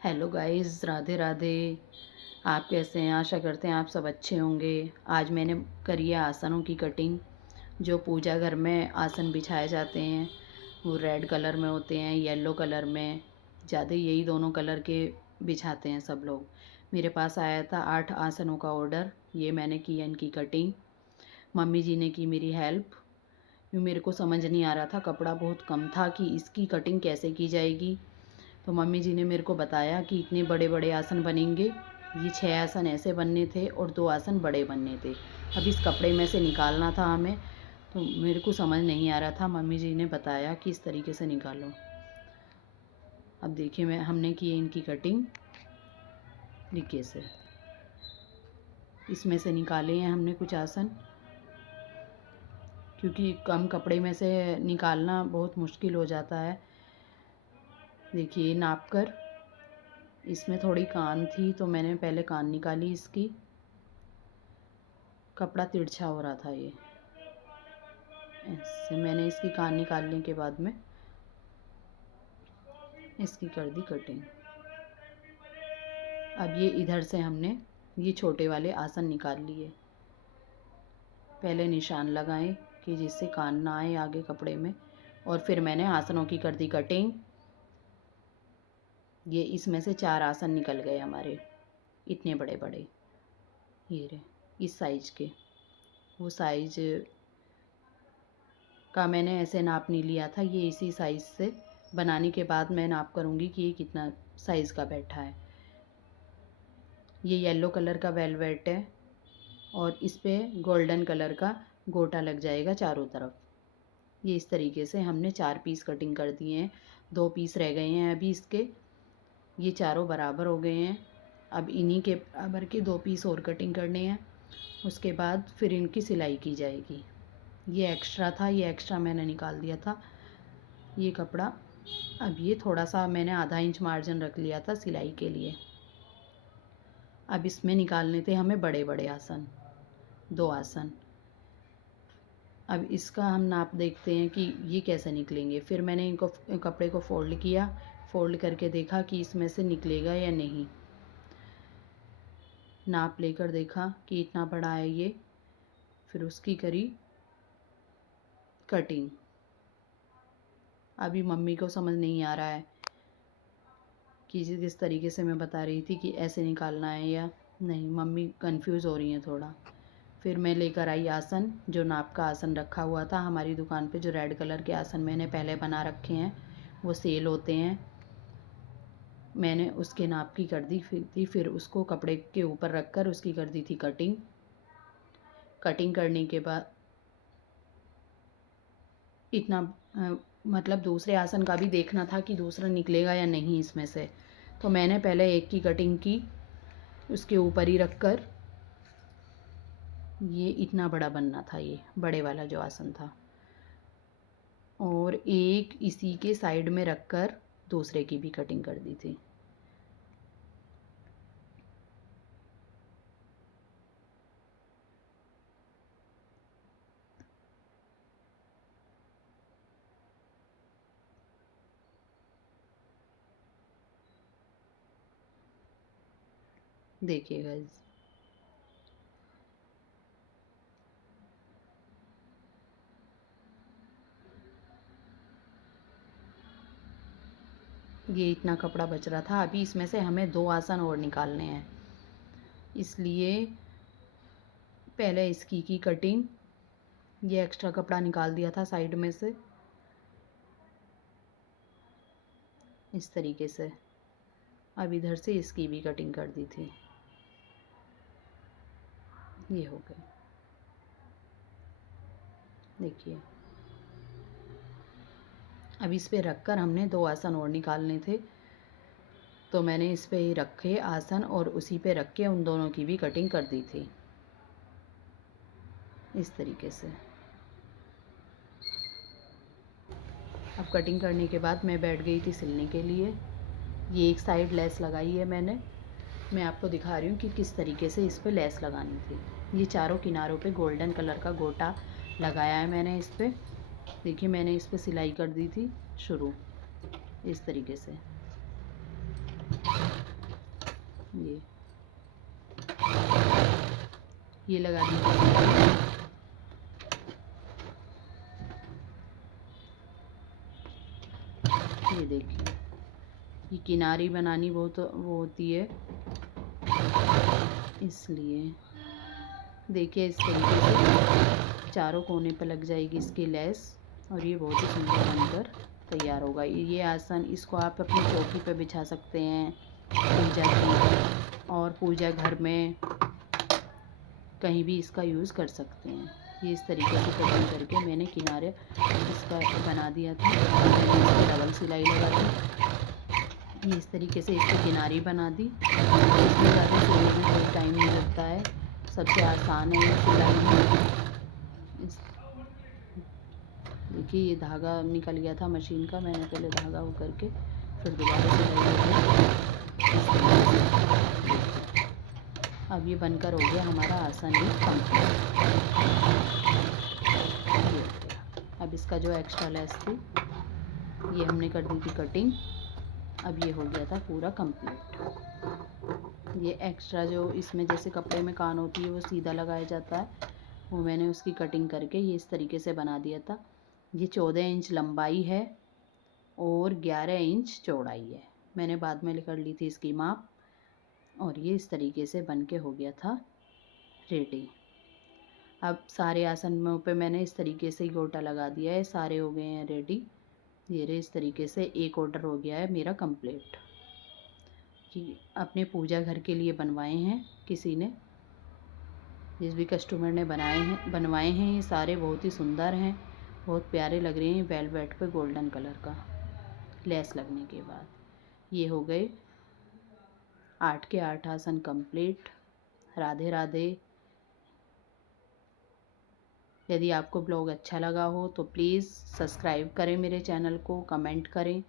Hello guys, Radhe Radhe. आप कैसे हैं? आशा करते हैं आप सब अच्छे होंगे। आज मैंने करी है आसनों की कटिंग। जो पूजा घर में आसन बिछाए जाते हैं वो रेड कलर में होते हैं, येलो कलर में। ज़्यादा यही दोनों कलर के बिछाते हैं सब लोग। मेरे पास आया था 8 आसनों का ऑर्डर। ये मैंने की है इनकी कटिंग। मम्मी जी ने की मेरी हेल्प। यूँ मेरे को समझ नहीं आ रहा था, कपड़ा बहुत कम था कि इसकी कटिंग कैसे की जाएगी। तो मम्मी जी ने मेरे को बताया कि इतने बड़े बड़े आसन बनेंगे। ये 6 आसन ऐसे बनने थे और 2 आसन बड़े बनने थे। अब इस कपड़े में से निकालना था हमें, तो मेरे को समझ नहीं आ रहा था। मम्मी जी ने बताया कि इस तरीके से निकालो। अब देखिए हमने की है इनकी कटिंग तरीके से। इसमें से निकाले हैं हमने कुछ आसन, क्योंकि कम कपड़े में से निकालना बहुत मुश्किल हो जाता है। देखिए नाप कर, इसमें थोड़ी कान थी तो मैंने पहले कान निकाली इसकी। कपड़ा तिरछा हो रहा था ये, ऐसे मैंने इसकी कान निकालने के बाद में इसकी कर दी कटिंग। अब ये इधर से हमने ये छोटे वाले आसन निकाल लिए। पहले निशान लगाए कि जिससे कान ना आए आगे कपड़े में, और फिर मैंने आसनों की कर दी कटिंग। ये इसमें से 4 आसन निकल गए हमारे, इतने बड़े बड़े। ये रहे इस साइज के। वो साइज का मैंने ऐसे नाप नहीं लिया था, ये इसी साइज़ से बनाने के बाद मैं नाप करूँगी कि ये कितना साइज़ का बैठा है। ये येलो कलर का वेलवेट है और इस पे गोल्डन कलर का गोटा लग जाएगा चारों तरफ। ये इस तरीके से हमने 4 पीस कटिंग कर दिए हैं। 2 पीस रह गए हैं अभी इसके। ये चारों बराबर हो गए हैं। अब इन्हीं के बराबर के 2 पीस और कटिंग करने हैं। उसके बाद फिर इनकी सिलाई की जाएगी। ये एक्स्ट्रा था, ये एक्स्ट्रा मैंने निकाल दिया था ये कपड़ा। अब ये थोड़ा सा मैंने आधा इंच मार्जिन रख लिया था सिलाई के लिए। अब इसमें निकालने थे हमें बड़े बड़े आसन, 2 आसन। अब इसका हम नाप देखते हैं कि ये कैसे निकलेंगे। फिर मैंने इनको कपड़े को फोल्ड किया, फोल्ड करके देखा कि इसमें से निकलेगा या नहीं। नाप लेकर देखा कि इतना बड़ा है ये। फिर उसकी करी कटिंग। अभी मम्मी को समझ नहीं आ रहा है कि जिस तरीके से मैं बता रही थी कि ऐसे निकालना है या नहीं। मम्मी कंफ्यूज हो रही हैं थोड़ा। फिर मैं लेकर आई आसन, जो नाप का आसन रखा हुआ था हमारी दुकान पे। जो रेड कलर के आसन मैंने पहले बना रखे हैं, वो सेल होते हैं। मैंने उसके नाप की कर दी फिर उसको कपड़े के ऊपर रख कर उसकी कर दी थी कटिंग। कटिंग करने के बाद इतना मतलब दूसरे आसन का भी देखना था कि दूसरा निकलेगा या नहीं इसमें से। तो मैंने पहले एक की कटिंग की, उसके ऊपर ही रख कर। ये इतना बड़ा बनना था, ये बड़े वाला जो आसन था। और एक इसी के साइड में रख कर दूसरे की भी कटिंग कर दी थी। देखिए गाइस, ये इतना कपड़ा बच रहा था। अभी इसमें से हमें 2 आसन और निकालने हैं, इसलिए पहले इसकी की कटिंग। ये एक्स्ट्रा कपड़ा निकाल दिया था साइड में से इस तरीके से। अब इधर से इसकी भी कटिंग कर दी थी। ये हो गई, देखिए। अब इस पे रख कर हमने 2 आसन और निकालने थे, तो मैंने इस पे ही रखे आसन और उसी पे रख के उन दोनों की भी कटिंग कर दी थी इस तरीके से। अब कटिंग करने के बाद मैं बैठ गई थी सिलने के लिए। ये एक साइड लेस लगाई है मैंने। मैं आपको दिखा रही हूँ कि किस तरीके से इस पे लेस लगानी थी। ये चारों किनारों पे गोल्डन कलर का गोटा लगाया है मैंने इस पे। देखिए मैंने इस पे सिलाई कर दी थी शुरू इस तरीके से। ये लगा दीजिए। ये देखिए, ये किनारी बनानी बहुत वो होती है, इसलिए देखिए इस तरीके से चारों कोने पे लग जाएगी इसकी लेस और ये बहुत ही सुंदर बनकर तैयार होगा। ये आसन इसको आप अपनी चौकी पे बिछा सकते हैं पूजा की, और पूजा घर में कहीं भी इसका यूज़ कर सकते हैं। ये इस तरीके से कटिंग करके मैंने किनारे इसका बना दिया था। इसकी डबल सिलाई लगा दी। ये इस तरीके से इसकी किनारी बना दी। इसमें ज़्यादा सिलने में कोई टाइम नहीं लगता है, सबसे आसान है ये सिलाई में। इस देखिए ये धागा निकल गया था मशीन का, मैंने पहले धागा वो करके फिर दोबारा सिलाई की। अब ये बनकर हो गया हमारा आसन ही कंप्लीट। अब इसका जो एक्स्ट्रा लेस थी ये हमने कर दी थी कटिंग। अब ये हो गया था पूरा कंप्लीट। ये एक्स्ट्रा जो इसमें जैसे कपड़े में कान होती है वो सीधा लगाया जाता है, वो मैंने उसकी कटिंग करके ये इस तरीके से बना दिया था। ये 14 इंच लंबाई है और 11 इंच चौड़ाई है। मैंने बाद में कर ली थी इसकी माप, और ये इस तरीके से बन के हो गया था रेडी। अब सारे आसनों पे मैंने इस तरीके से गोटा लगा दिया है, सारे हो गए हैं रेडी। ये रहे इस तरीके से एक ऑर्डर हो गया है मेरा कंप्लीट। कि अपने पूजा घर के लिए बनवाए हैं किसी ने, जिस भी कस्टमर ने बनवाए हैं ये सारे बहुत ही सुंदर हैं, बहुत प्यारे लग रहे हैं वेलवेट पे गोल्डन कलर का लेस लगने के बाद। ये हो गए 8 के 8 आसन कंप्लीट। राधे राधे। यदि आपको ब्लॉग अच्छा लगा हो तो प्लीज़ सब्सक्राइब करें मेरे चैनल को, कमेंट करें